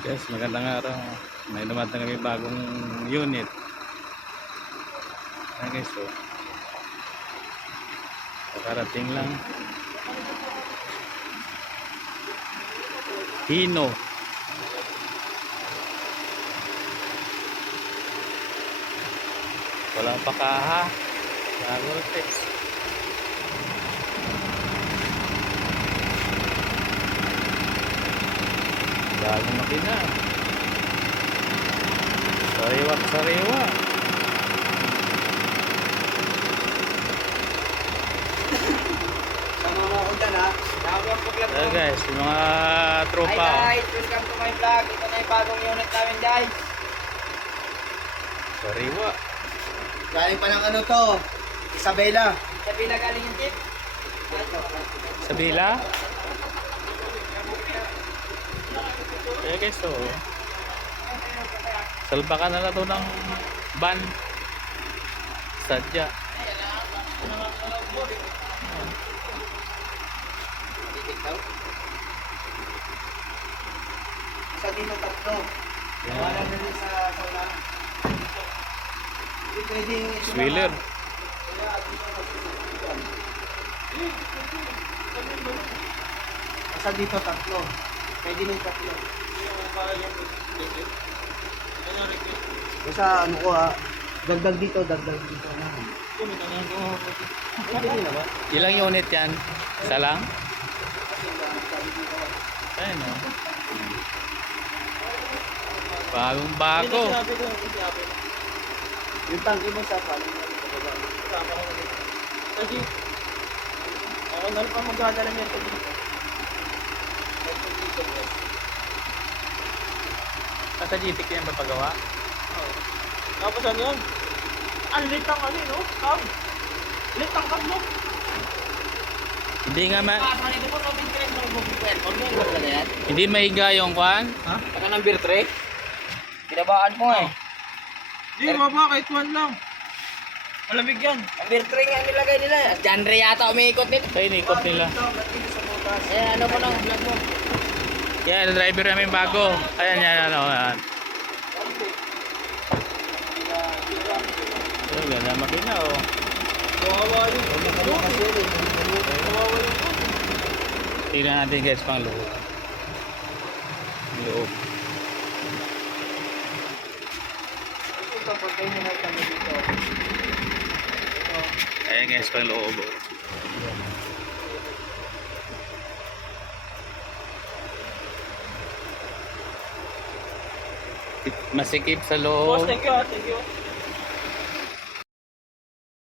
Guys, magandang araw. May dumating kami bagong unit. Ayan guys, so kakarating lang. Hino. Walang pakaha. Voltex. Bagong makina. Sariwa. Sama mo ako dyan ha. Ayan guys, yung mga tropa. Hi guys, welcome to my vlog. Ito na yung bagong unit namin guys. Sariwa. Galing pa ng ano to? Isabela. Isabela galing yung tip? Sabila. Ayan guys, so salbakan na to ng van. Sadya. Isa dito tatlo. Wala na rin sa sauna. Hindi pwedeng Wheeler. Isa dito tatlo. Pwede nung tatlo. Basta ano ko ha. Dagdag dito. Ilang unit yan? Isa lang? Ayun o. Bagong bago. Yung tangki mo sa paling Kasi, ako na pa magdadala niya ito. Nasa GTK yan ba pagawa? Tapos ano yun? Ang litang ano yun, no? Cab. Litang cab mo. Hindi nga Ito po, Robin Craig ng Bukwen. Huwag nyo yung na yan. hindi mahiga yung kwan. Ano number 3? Pinabaan ko nga eh. Di, baba, kahit one lang. Malamig yan. Number 3 nga nilagay nila. Genre yata umiikot nito. Sa inikot nila. Eh, ano mo nang vlog mo? Yan, ang driver namin bago. Ayan, yan, ano. Ayan. Oh, ganda makina, oh. Kawawa yung Kawawa yung Tingnan natin guys pang loob. Loob. Ito, pagkain nyo na kami dito. Ayan guys pang loob, oh. Masikip sa Boss, loob. thank you ha, thank you.